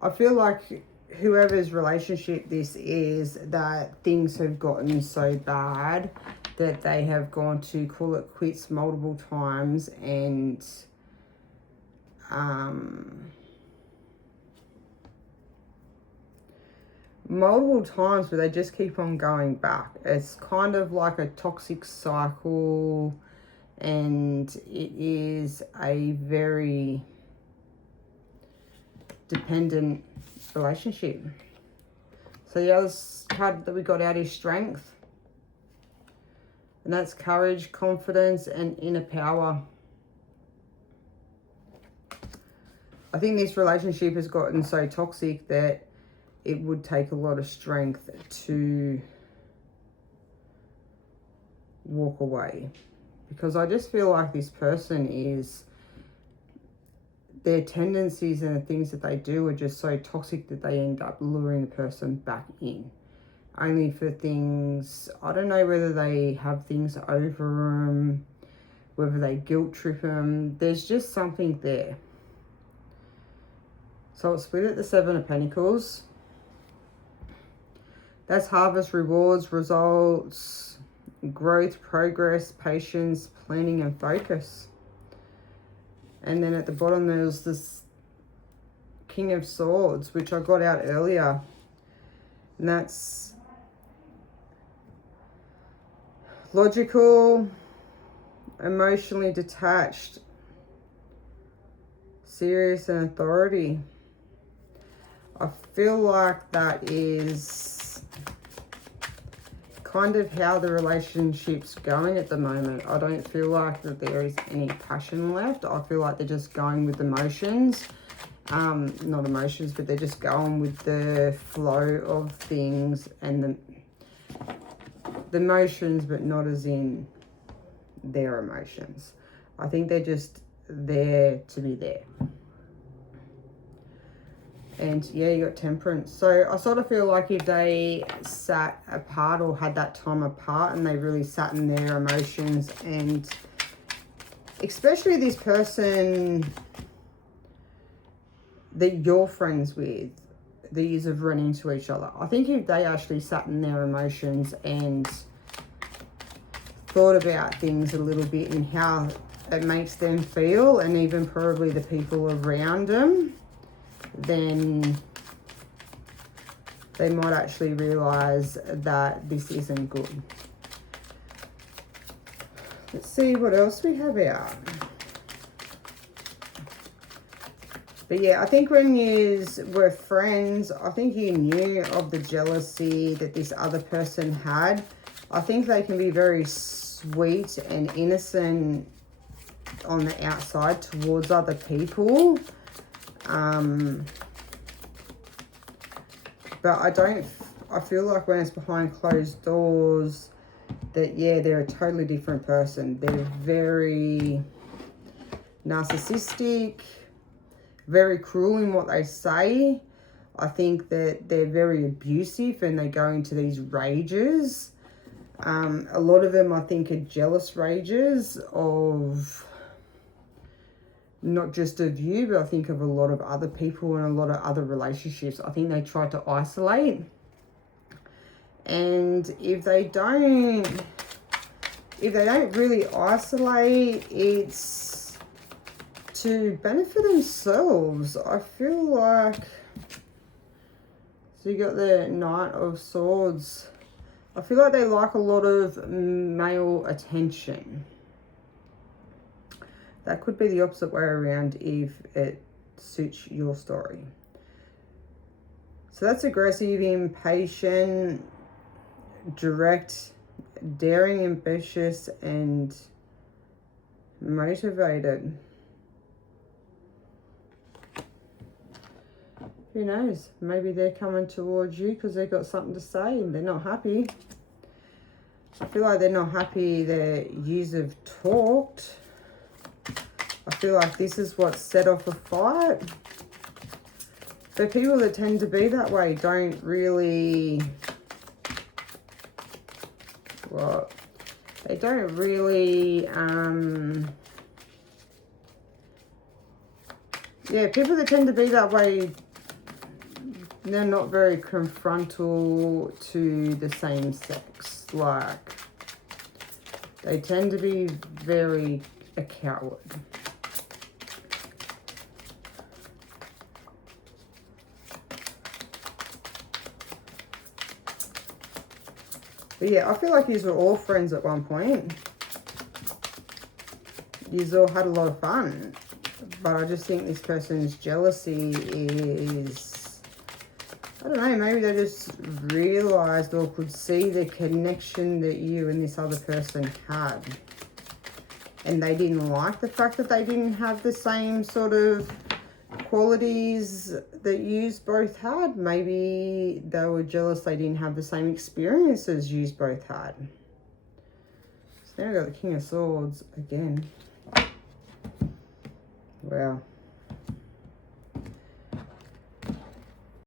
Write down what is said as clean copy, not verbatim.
I feel like whoever's relationship this is, that things have gotten so bad that they have gone to call it quits multiple times, and multiple times where they just keep on going back. It's kind of like a toxic cycle, and it is a very dependent relationship. So the other card that we got out is strength, and that's courage, confidence, and inner power. I think this relationship has gotten so toxic that it would take a lot of strength to walk away, because I just feel like this person is, their tendencies and the things that they do are just so toxic that they end up luring the person back in, only for things, I don't know whether they have things over them, whether they guilt trip them. There's just something there. So it's split at the Seven of Pentacles. That's harvest, rewards, results, growth, progress, patience, planning, and focus. And then at the bottom there's this King of Swords, which I got out earlier. And that's logical, emotionally detached, serious, and authority. I feel like that is kind of how the relationship's going at the moment. I don't feel like that there is any passion left. I feel like they're just going with emotions. Not emotions, but they're just going with the flow of things and the emotions, but not as in their emotions. I think they're just there to be there. And yeah, you got Temperance. So I sort of feel like if they sat apart or had that time apart and they really sat in their emotions, and especially this person that you're friends with, the years of running into each other, I think if they actually sat in their emotions and thought about things a little bit and how it makes them feel, and even probably the people around them, then they might actually realize that this isn't good. Let's see what else we have out. But yeah, I think when you were friends, I think you knew of the jealousy that this other person had. I think they can be very sweet and innocent on the outside towards other people. But I feel like when it's behind closed doors, that yeah, they're a totally different person. They're very narcissistic, very cruel in what they say. I think that they're very abusive and they go into these rages. A lot of them, I think, are jealous rages of not just of you, but I think of a lot of other people and a lot of other relationships. I think they try to isolate. And if they don't really isolate, it's to benefit themselves. I feel like, so you got the Knight of Swords. I feel like they like a lot of male attention. That could be the opposite way around if it suits your story. So that's aggressive, impatient, direct, daring, ambitious, and motivated. Who knows? Maybe they're coming towards you because they've got something to say and they're not happy. I feel like they're not happy that yous have talked. I feel like this is what set off a fight. But people that tend to be that way don't really... What? They don't really... yeah, people that tend to be that way they're not very confrontal to the same sex. Like, they tend to be very a coward. But yeah, I feel like you were all friends at one point. You all had a lot of fun. But I just think this person's jealousy is, I don't know, maybe they just realised or could see the connection that you and this other person had. And they didn't like the fact that they didn't have the same sort of qualities that you both had. Maybe they were jealous they didn't have the same experiences you both had. So now we got the King of Swords again. Wow.